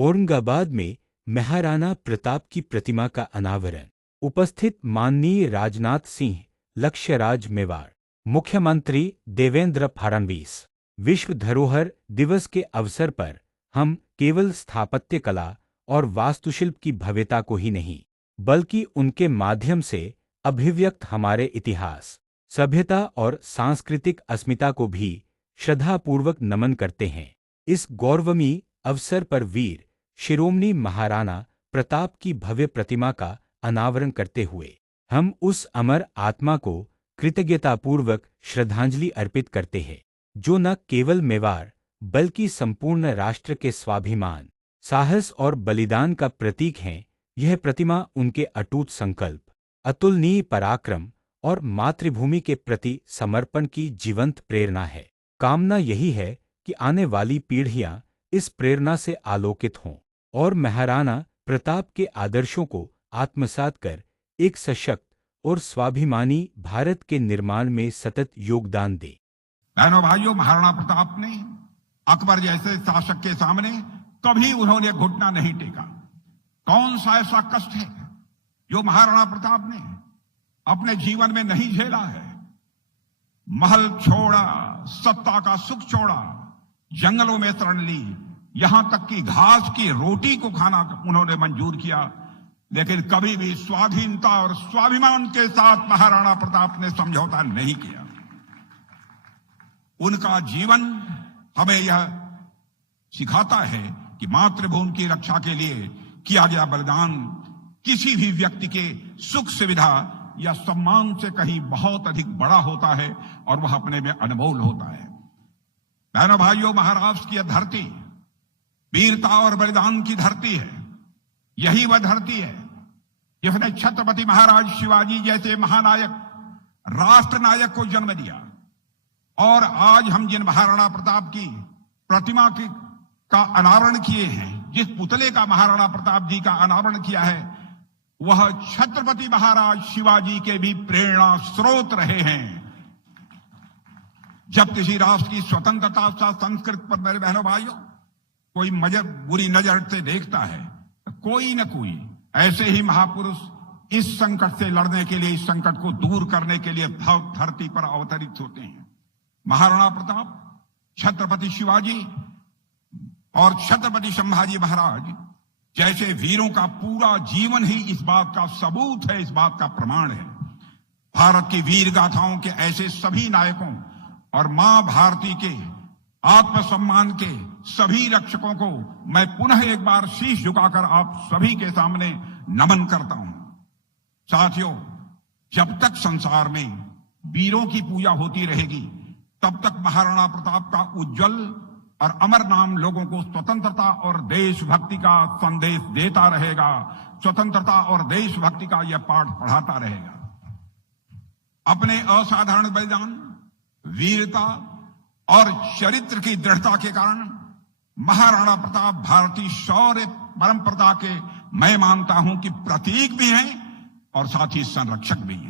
औरंगाबाद में महाराणा प्रताप की प्रतिमा का अनावरण। उपस्थित माननीय राजनाथ सिंह, लक्ष्यराज मेवाड़, मुख्यमंत्री देवेंद्र फडणवीस। विश्व धरोहर दिवस के अवसर पर हम केवल स्थापत्य कला और वास्तुशिल्प की भव्यता को ही नहीं, बल्कि उनके माध्यम से अभिव्यक्त हमारे इतिहास, सभ्यता और सांस्कृतिक अस्मिता को भी श्रद्धापूर्वक नमन करते हैं। इस गौरवमयी अवसर पर वीर शिरोमणि महाराणा प्रताप की भव्य प्रतिमा का अनावरण करते हुए हम उस अमर आत्मा को कृतज्ञतापूर्वक श्रद्धांजलि अर्पित करते हैं, जो न केवल मेवाड़ बल्कि संपूर्ण राष्ट्र के स्वाभिमान, साहस और बलिदान का प्रतीक है। यह प्रतिमा उनके अटूट संकल्प, अतुलनीय पराक्रम और मातृभूमि के प्रति समर्पण की जीवंत प्रेरणा है। कामना यही है कि आने वाली पीढ़ियां इस प्रेरणा से आलोकित हों और महाराणा प्रताप के आदर्शों को आत्मसात कर एक सशक्त और स्वाभिमानी भारत के निर्माण में सतत योगदान दें। बहनों भाइयों, महाराणा प्रताप ने अकबर जैसे शासक के सामने कभी उन्होंने घुटना नहीं टेका। कौन सा ऐसा कष्ट है जो महाराणा प्रताप ने अपने जीवन में नहीं झेला है। महल छोड़ा, सत्ता का सुख छोड़ा, जंगलों में शरण ली, यहां तक कि घास की रोटी को खाना उन्होंने मंजूर किया, लेकिन कभी भी स्वाधीनता और स्वाभिमान के साथ महाराणा प्रताप ने समझौता नहीं किया। उनका जीवन हमें यह सिखाता है कि मातृभूमि की रक्षा के लिए किया गया बलिदान किसी भी व्यक्ति के सुख सुविधा या सम्मान से कहीं बहुत अधिक बड़ा होता है और वह अपने में अनमोल होता है। बहनों भाइयों, महाराष्ट्र की यह धरती वीरता और बलिदान की धरती है। यही वह धरती है जिसने छत्रपति महाराज शिवाजी जैसे महानायक, राष्ट्र नायक को जन्म दिया। और आज हम जिन महाराणा प्रताप की प्रतिमा का अनावरण किए हैं, जिस पुतले का महाराणा प्रताप जी का अनावरण किया है, वह छत्रपति महाराज शिवाजी के भी प्रेरणा स्रोत रहे हैं। जब किसी राष्ट्र की स्वतंत्रता सा संस्कृति पर मेरे बहनों भाइयों कोई बुरी नजर से देखता है, तो कोई न कोई ऐसे ही महापुरुष इस संकट से लड़ने के लिए, इस संकट को दूर करने के लिए धरती पर अवतरित होते हैं। महाराणा प्रताप, छत्रपति शिवाजी और छत्रपति संभाजी महाराज जैसे वीरों का पूरा जीवन ही इस बात का सबूत है, इस बात का प्रमाण है। भारत की वीर गाथाओं के ऐसे सभी नायकों और मां भारती के आत्मसम्मान के सभी रक्षकों को मैं पुनः एक बार शीश झुकाकर आप सभी के सामने नमन करता हूं। साथियों, जब तक संसार में वीरों की पूजा होती रहेगी, तब तक महाराणा प्रताप का उज्जवल और अमर नाम लोगों को स्वतंत्रता और देशभक्ति का संदेश देता रहेगा। स्वतंत्रता और देशभक्ति का यह पाठ पढ़ाता रहेगा। अपने असाधारण बलिदान, वीरता और चरित्र की दृढ़ता के कारण महाराणा प्रताप भारतीय शौर्य परंपरा के मैं मानता हूं कि प्रतीक भी हैं और साथ ही संरक्षक भी हैं।